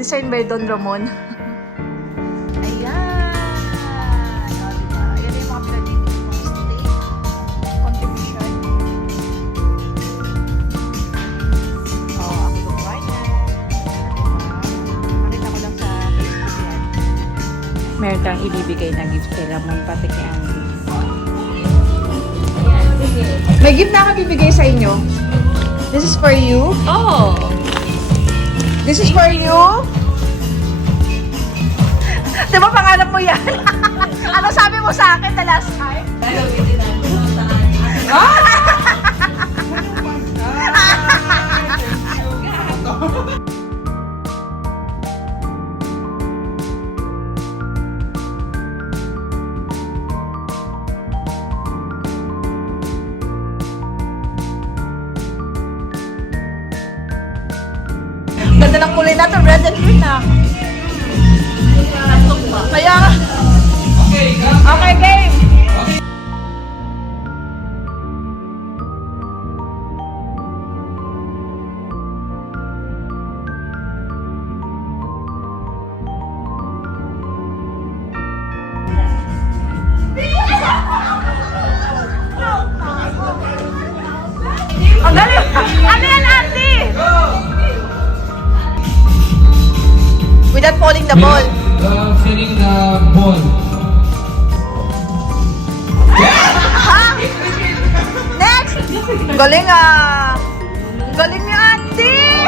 Design by Don Ramon. Ayan. Ayan yung mga pinag-ibig kong steak. Contribution. Ako gumawa niya. Nakita ko lang sa Facebook yan. Meron kang ibibigay na gift kay Ramon pati kay Andy. May gift na ako bibigay sa inyo. This is for you. Oh! This is for you. Diba pangarap mo yan? Ano sabi mo sa akin the last time? Ganda ng kulay natin, red and green na. Kaya nga. Okay, game. Ang galing! Ano yan, Andy? Without falling the ball. Feeling the ball. Next! Galing ah! Galing ni Andy!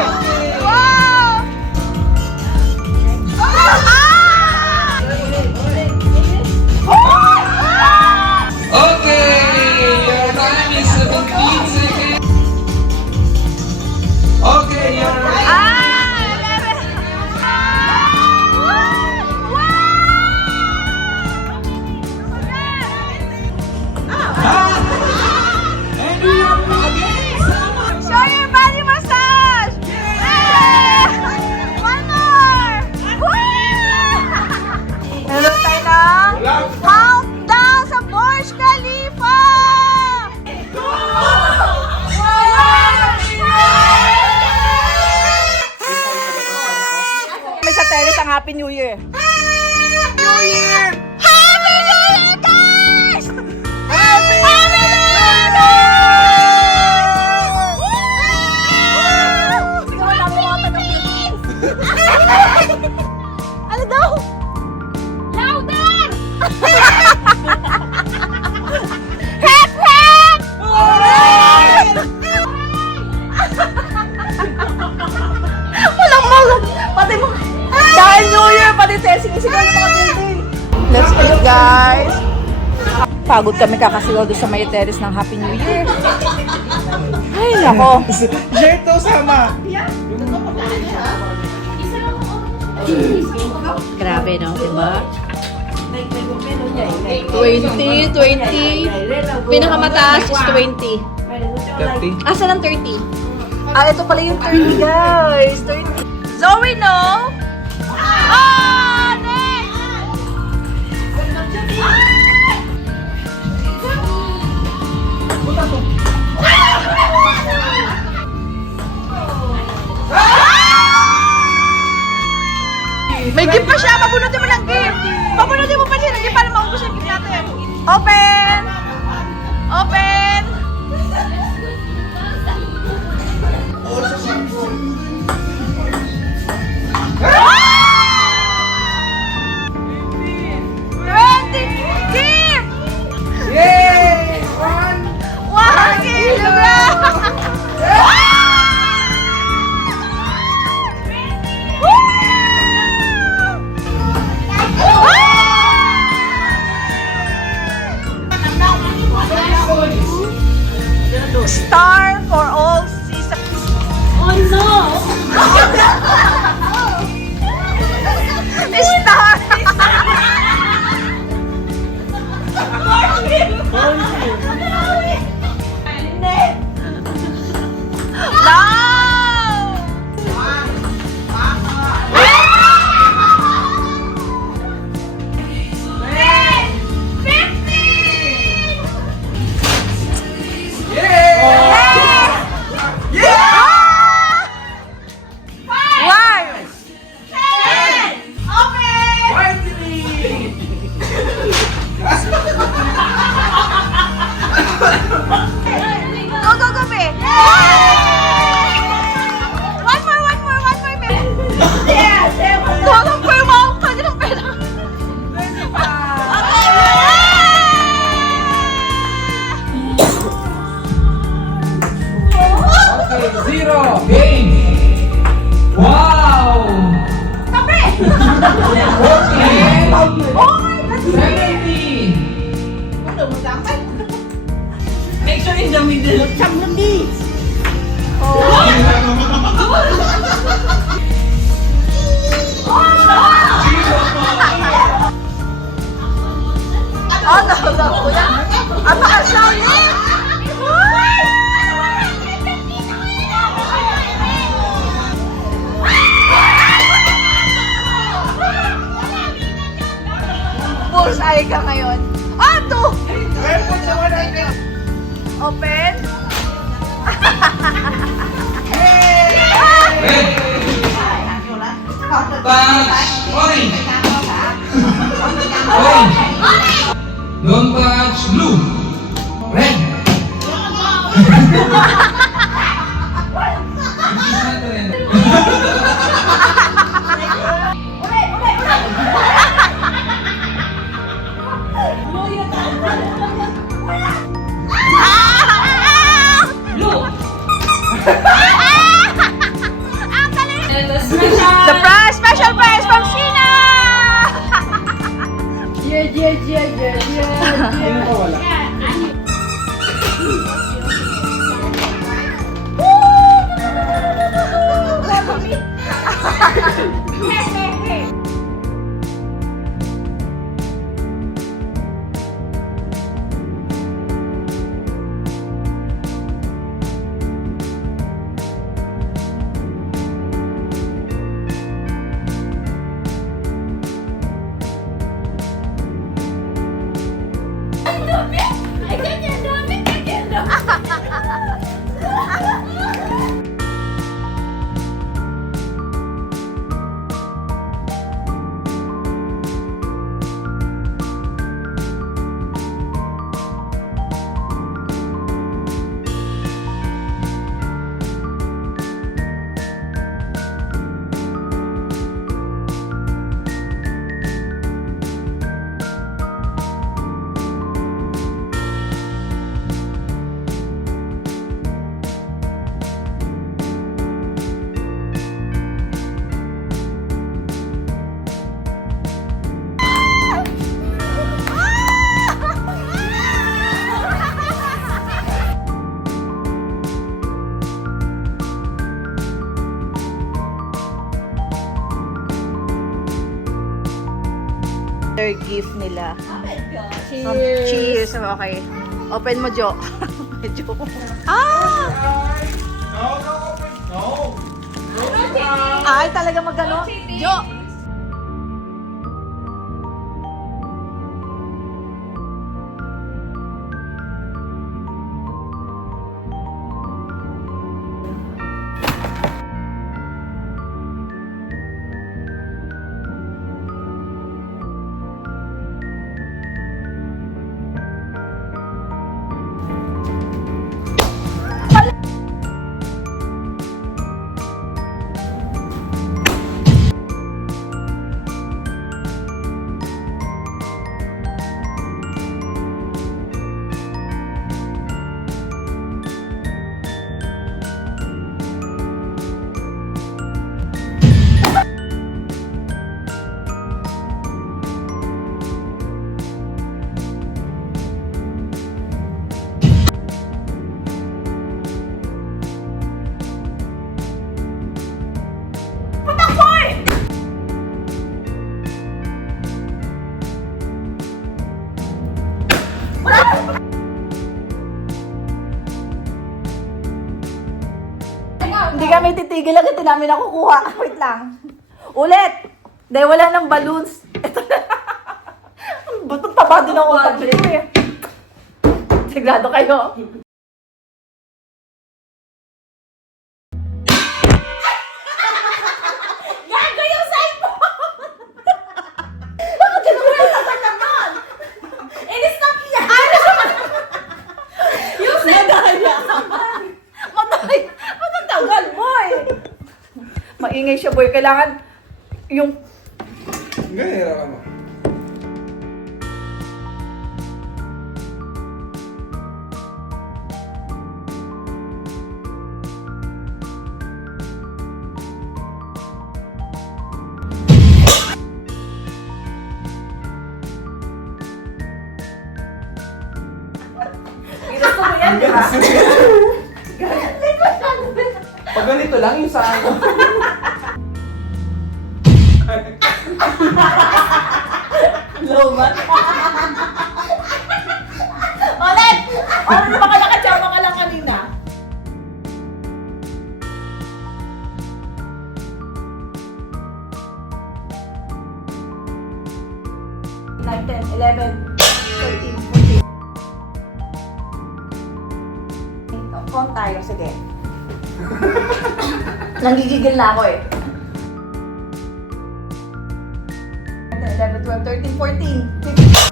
Wow! Okay, your time is 17 seconds. Okay, you're right. Show your body massage! Yeah! One more! Meron tayo ng countdown sa Burj Khalifa! May sa terrace ang Happy New Year! New Year! Happy New Year, guys! Happy New Ano daw? Louder! Hep, hep! Walang malag. Pati mo. Dahil New Year, pati sesing-sigaw ng mga building. Let's eat, guys. Pagod kami kakasigaw doon sa may terrace ng Happy New Year. Ay, nako. Share to sama. Grabe, no? Diba? 20. Pinakamataas is 20. 30. Asa ng 30? Ah, ito pala yung 30, guys. 30. Zoe, no? Ah! Next! May gift pa siya! Pabunutin mo ng gift! Pabunutin mo pa siya ng gift para maubos yung gift natin. Open! Open! Gift! Yay! One kilogram! 0. Game. Wow. Okay. 70. Make sure in the middle. Ano, kuya? Apakasal! Bullseye ka ngayon. Ato! Open. Red. Touch orange. Orange. Don't touch blue. Red. Surprise! Special prize from Sheena! Sino ka wala? Their gift nila. Cheers. Okay. Open mo, Jo. Jo. Ah! No. Ay, talaga magano? Jo! Hindi kami titigil lang ito namin nakukuha. Wait lang. Ulit! Dahil wala ng balloons. Ito na. Butong taba din ang utak nito eh. Sigurado kayo. Gago yung cellphone! Bakit yun ang sasaktan nun? In-stop niya! Yung cellphone! Matay! Matatagal, boy! Maingay siya, boy. Kailangan yung... Ganyan ka mo. ha? Pag ganito lang yung sa ano. Loman. Ulit! Ano baka nakachama ka lang kanina? Nine, 10, 11, 13, 14. Count tayo, sige. Nanggigigil na ako eh. 11, 12, 13, 14, 15.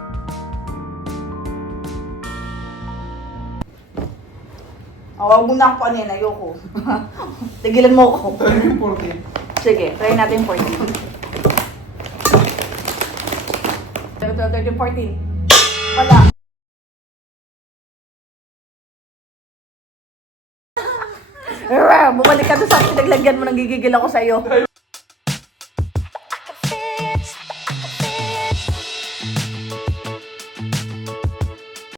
Huwag mo na ako panin, ayoko. Tigilan mo ako. 13, 14. Sige, try natin 14. 11, 12, 13, 14. Wala. Bumalik ka doon sa pinaglagyan mo, nanggigigil ako sa'yo.